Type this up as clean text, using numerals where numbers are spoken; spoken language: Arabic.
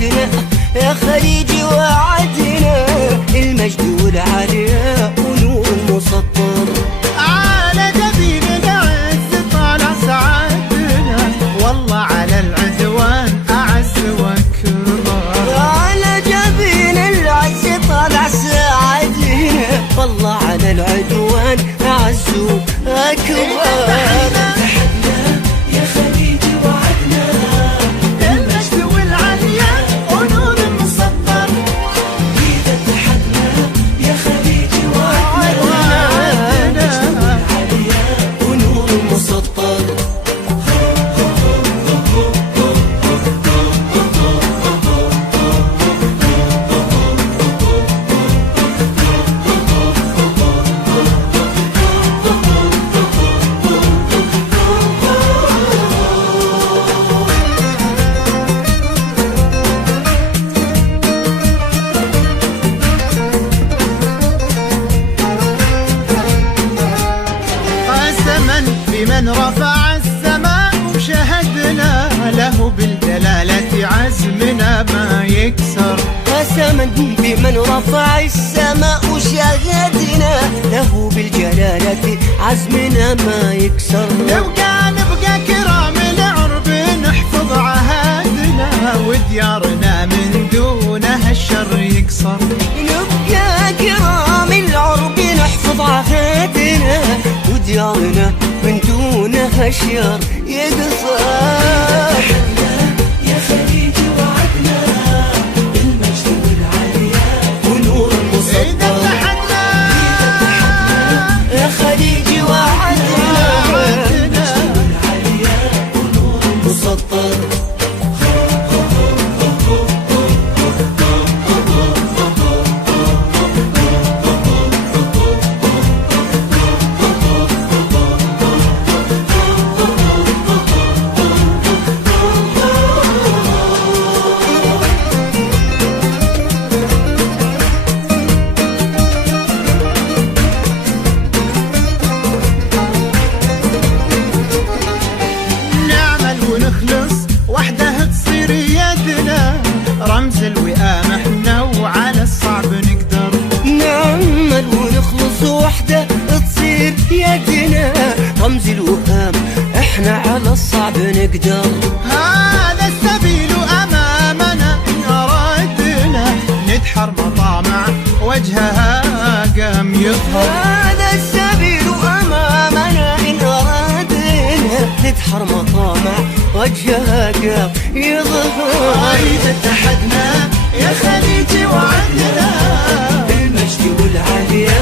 وعدنا يا خليجي وعدنا، المجد والعلياء ونور مسطر. على جبين العز طالع سعادنا، والله على العدوان أعز وأكبر. على جبين العز طالع سعادنا، والله على العدوان أعز وأكبر. يا خليجي وعدنا، المجد والعلياء ونور مسطر. إذا اتحدنا يا خليجي وعدنا، علياء ونور مسطر. بمن رفع السماء وشهدنا له بالجلالة عزمنا ما يكسر. قسما بمن رفع السماء وشهدنا له بالجلالة عزمنا ما يكسر. لو كان نبقى كرام العرب نحفظ عهدنا، وديارنا من دونها الشر يكسر. نبقى كرام العرب نحفظ عهدنا، وديارنا من دونها الشر يقصر. يا خليجي وعدنا، المجد والعلياء ونور إذا مسطر. اتحدنا يا خليجي وعدنا، والعلياء ونور مسطر. وحده تصير يدنا، رمز الوئام احنا وعلى الصعب نقدر. نعمل ونخلص وحده تصير يدنا، رمز الوهام احنا على الصعب نقدر. هذا السبيل امامنا ان ارادنا، ندحر مطامع وجهها قام يظهر. هذا السبيل امامنا ان ارادنا، ندحر مطامع وجهها قام يظهر. إذا اتحدنا يا خليجي وعدنا، المجد والعلياء